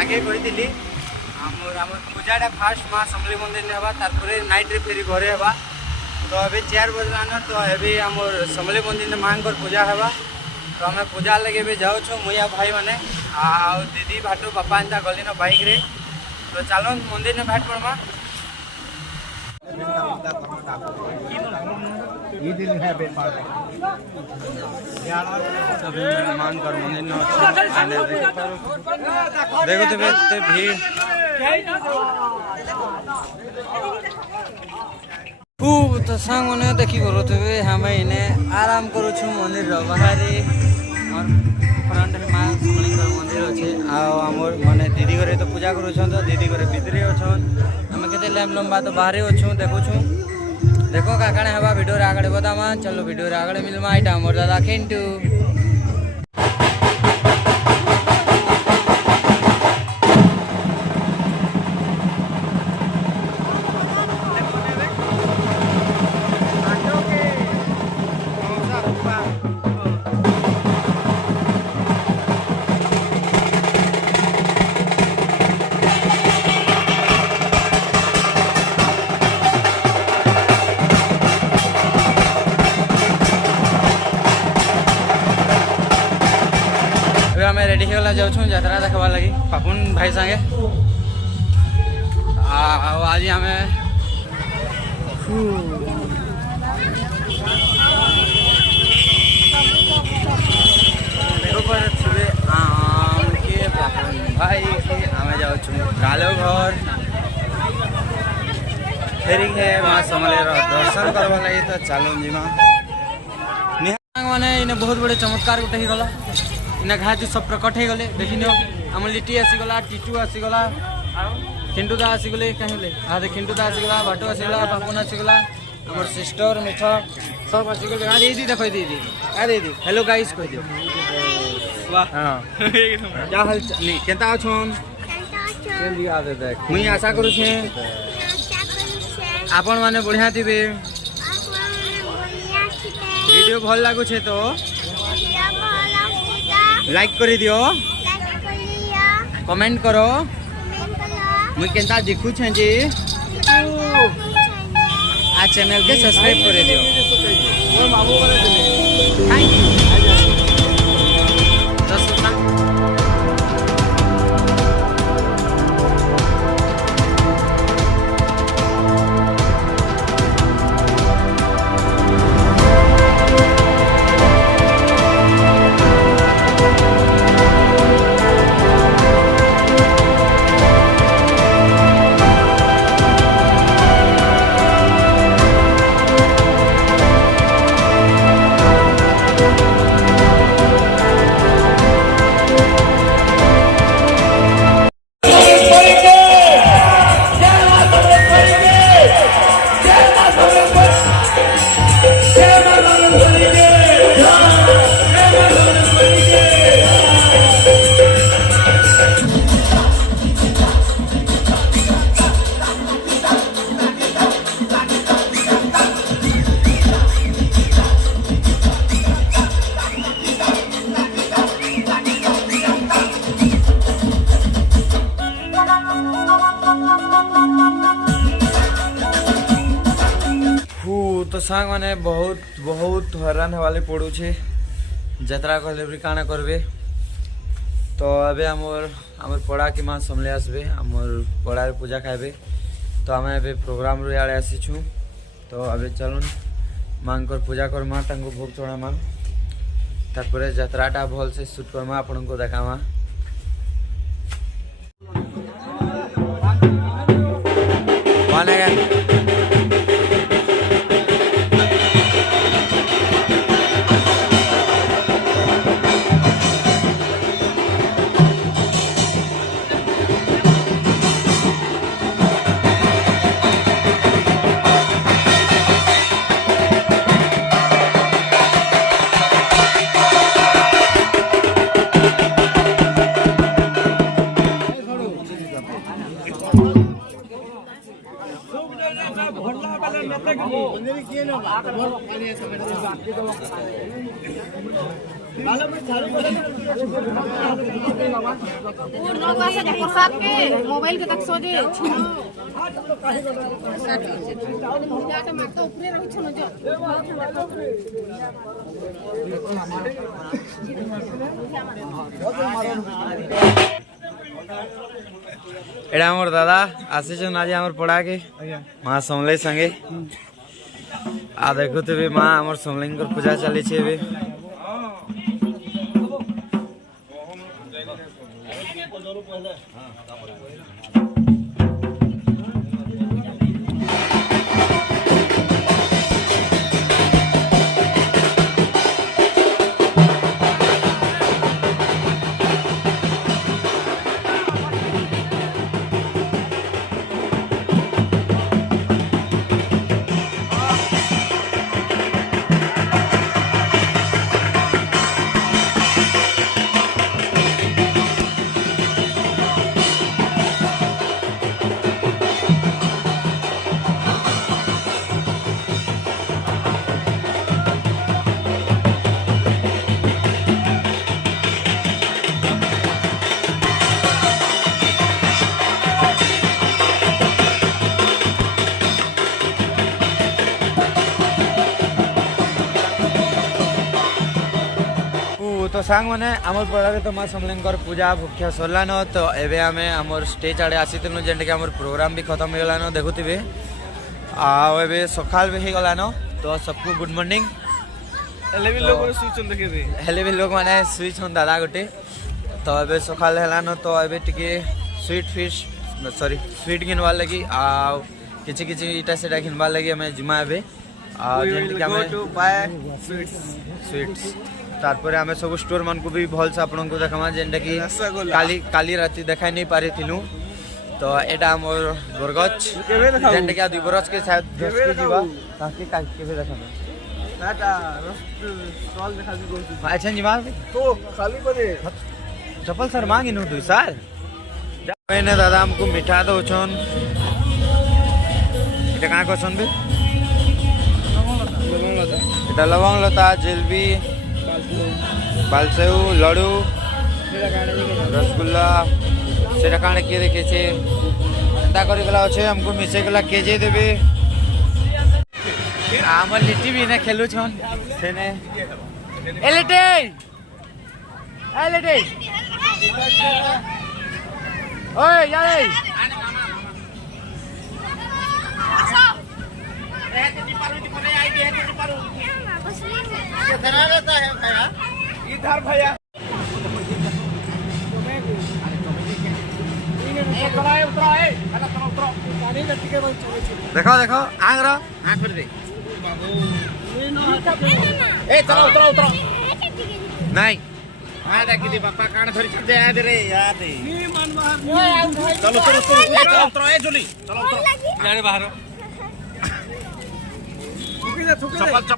आगे कही आम पूजाटा फास्ट माँ समलेई मंदिर में हवा तारपर नाइट रे फेरी घरे हवा तो अभी 4 बजलान तो अभी आम समलेई मंदिर में माँ पूजा हवा तो आम पूजा लगे भी जाऊँ मुझे भाई मैंने आ दीदी भाटू बापा एंता गली न बाइक रे तो चलो मंदिर में भाट पड़मा मान कर मंदिर न देखो तो भीड़ तो सांग मैंने देखी करो थे हमें इन्हें आराम करो छु मंदिर बाहर और फ्रंट में माँ समलेई मंदिर अच्छे आमर माने दीदी घरे तो पूजा करूँ तो दीदी घरे भितरे अच्छन आम के लंबा तो बाहर अच्छू देखु देखो काकाने हवा वीडियो आगे बतामा चलो वीडियो आगे मिलमा इटा मोर दादा केंटू आम रेडी होगा जाऊँ जतरा देखा लगी पापुन भाई संगे आज आम भाई आम जाऊँ कालो घर फेरी है माँ समलेई दर्शन करवा लगी तो चलो जीमा मैंने इन्हें बहुत बड़े चमत्कार गोटे गला इना घाय सब प्रकट हो गले देखी आम लिटी आसीगला टीटू आसीगला खिंटुदा आसीगले कहीं हाँ खिंटुदा आसीगला भाटू आसीगला पापुन आसीगला आम सिस्टर मिठ सब आसीगले हाँ दीदी देखो दीदी दीदी हेलो गाइस कह दियो वाह हाँ क्या हाल नहीं केंता अछन मुई आशा करू आपण माने बढ़िया थिबे वीडियो भल लागुछे तो लाइक कर दियो कमेंट करो मुई केंता देखु छे जी आ चैनल के सब्सक्राइब कर दियो थैंक यू तो सांग मैंने बहुत बहुत हैरान वाले पड़ू छे जतरा कहले भी काना करबे तो अबे आमर पड़ा की माँ समलेई आसबे आमर पड़ा पूजा खाइबे तो आम ए प्रोग्राम रू आड़े आसीछु तो अबे चलुन माँ पूजा करमा तांको भोग चढ़ामा तारपरे जतराटा भल से शूट करमा आपन को देखामा मोबाइल के तक सो जे एड़ा मोर दादा आसीछन आज हमर पड़ा के मां समले संगे आ देखुथिबे मां हमर समलेंकर पूजा चली छे बे तो सांग मैंने आमर पड़ारे तो माँ समलेंकर पूजा भुख्या सरलान तो एबे आमे आमर स्टेज आड़े आसीथिलु जेंटा कि आमर प्रोग्राम भी खत्म हो गलान देखुथिबे आ एबे सकाल भी गलान तो सबको गुड मॉर्निंग हेले भी लोग स्विच ऑन देखे हेले भी लोग माने स्विच ऑन दादा गोटे तो एबे सकाल हेलान तो एबे टिके स्वीट घिनवा लगी आ किछि किछि इटा सेटा घिनवा लगी हमें जिमा एबे आ जेंटा कि हमें स्वीट्स तारपरे आमे सब स्टोर मन को भी भल से आपन को देखमा जेंटा कि काली राती देखाई नहीं पारी थिलु तो एटा हमर बरगछ जेंटा कि दुई बरस के शायद 10 के जीवा ताकि केबे देखमा टाटा स्टॉल देखा दी अच्छा जीवा तो खाली पड़े चप्पल सर मांगी नु दुई साल मैंने दादा हमको मिठा दो छन एटा का कोसन बे लवंग लता जलेबी बालसेव लड्डू रसगुल्ला सेटा काणे के देखे छे एंता करि गला छे हमको मिसे गला केजे देबे हमर लिट्टी भी ने खेलु छन सेने ए लिट्टी ओए यारे कितना रहता है भैया इधर भैया देखो देखो आंग रो आंग फिर दे ए चलो उतरो नहीं हां देखी दी पापा कान धरी छे आ दे रे यार दे चलो उतरो ए जोली चलो उतरो जाने बाहर चप्पल